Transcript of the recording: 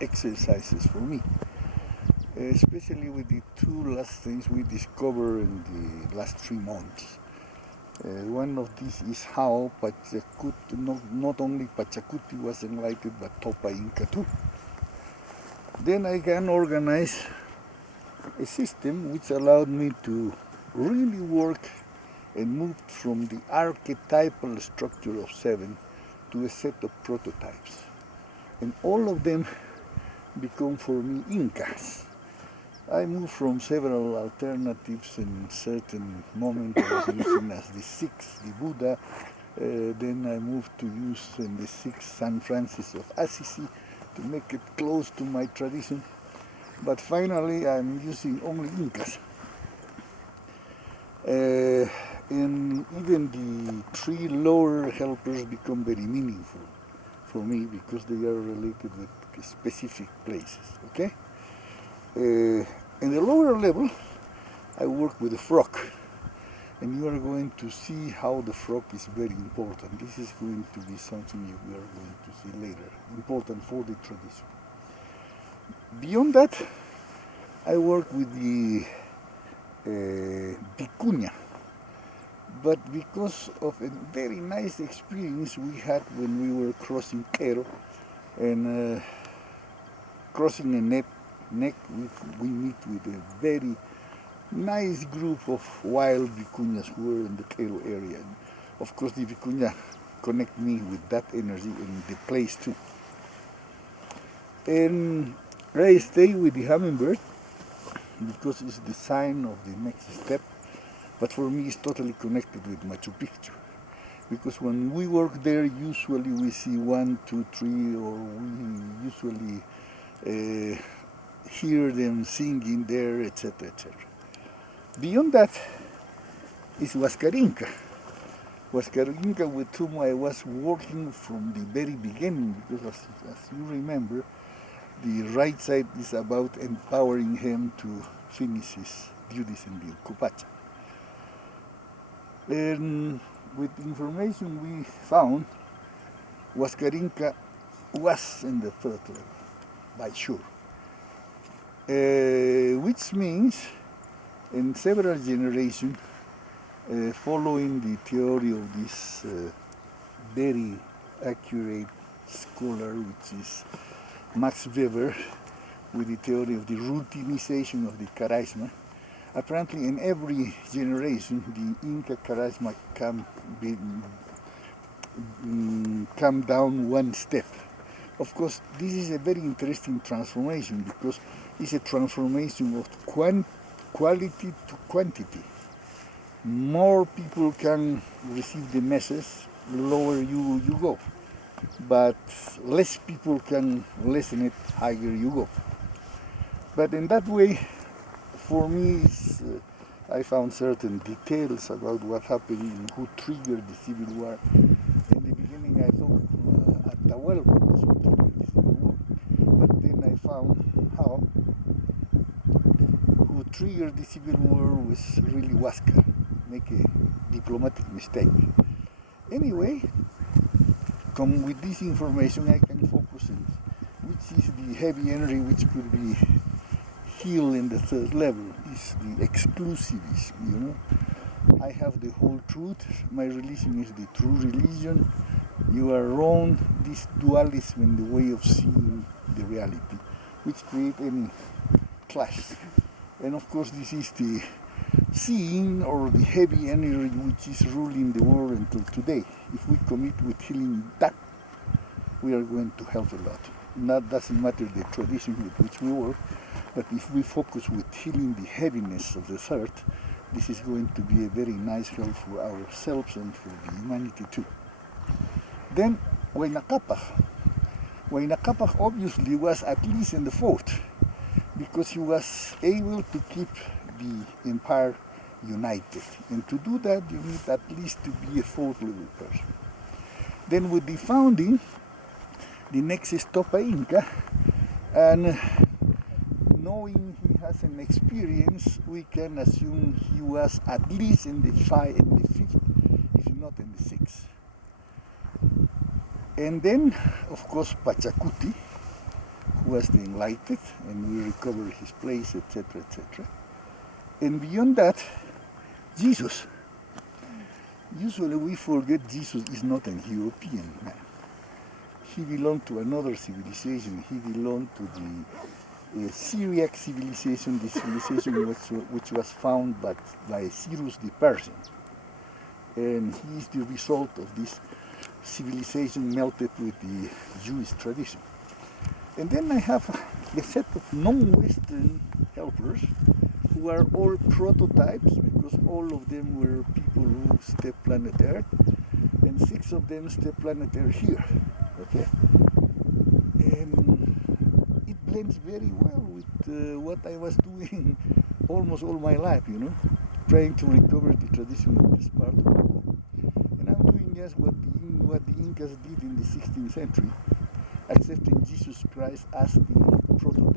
exercises for me, especially with the two last things we discovered in the last 3 months. One of these is how Pachacuti, not only Pachacuti was enlightened, but Topa Inca too. Then I can organize a system which allowed me to really work and move from the archetypal structure of 7 to a set of prototypes. And all of them become for me Incas. I moved from several alternatives in certain moment I was using as the 6, the Buddha. Then I moved to use in the 6 San Francis of Assisi to make it close to my tradition. But finally I'm using only Incas. And even the 3 lower helpers become very meaningful for me because they are related with specific places, okay? In the lower level, I work with the frog, and you are going to see how the frog is very important. This is going to be something we are going to see later, important for the tradition. Beyond that, I work with the vicuña, but because of a very nice experience we had when we were crossing Quero and crossing a neck, we meet with a very nice group of wild vicuñas who were in the Quero area. And of course, the vicuña connect me with that energy and the place too. And I stay with the hummingbird because it's the sign of the next step. But for me, it's totally connected with Machu Picchu. Because when we work there, usually we see 1, 2, 3, or we usually hear them singing there, etc., etc. Beyond that is Huascarinca. Huascarinca, with whom I was working from the very beginning, because as you remember, the right side is about empowering him to finish his duties in the Cupacha. And with information we found, Huascarinca was in the 3rd level, by sure. Which means, in several generations, following the theory of this very accurate scholar, which is Max Weber, with the theory of the routinization of the charisma, apparently in every generation the Inca charisma come down one step. Of course, this is a very interesting transformation because it's a transformation of quality to quantity. More people can receive the message, lower you go. But less people can listen it, higher you go. But in that way, for me, I found certain details about what happened and who triggered the civil war. In the beginning, I thought Atahualpa was who triggered the civil war. But then I found how who triggered the civil war was really Huasca. Make a diplomatic mistake. Anyway, come with this information, I can focus on which is the heavy energy which could be healed in the 3rd level. Is the exclusivism, I have the whole truth, my religion is the true religion, you are wrong, this dualism in the way of seeing the reality, which create any clash. And of course this is the seeing or the heavy energy which is ruling the world until today. If we commit with healing that, we are going to help a lot. That doesn't matter the tradition with which we work, but if we focus with healing the heaviness of the 3rd, this is going to be a very nice help for ourselves and for the humanity too. Then Huayna Capac. Huayna Capac obviously was at least in the 4th, because he was able to keep the empire united. And to do that, you need at least to be a 4th level person. Then with the founding, the next is Topa Inca, and knowing he has an experience, we can assume he was at least in the 5th, if not in the 6th. And then, of course, Pachacuti, who was the enlightened, and we recovered his place, etc., etc. And beyond that, Jesus. Usually we forget Jesus is not an European man. He belonged to another civilization. He belonged to the Syriac civilization, the civilization which was found by Cyrus the Persian. And he is the result of this civilization melted with the Jewish tradition. And then I have a set of non-Western helpers who are all prototypes, because all of them were people who stepped planet Earth, and 6 of them stepped planet Earth here. Okay, and it blends very well with what I was doing almost all my life, trying to recover the tradition of this part of the world. And I'm doing just what the Incas did in the 16th century, accepting Jesus Christ as the prototype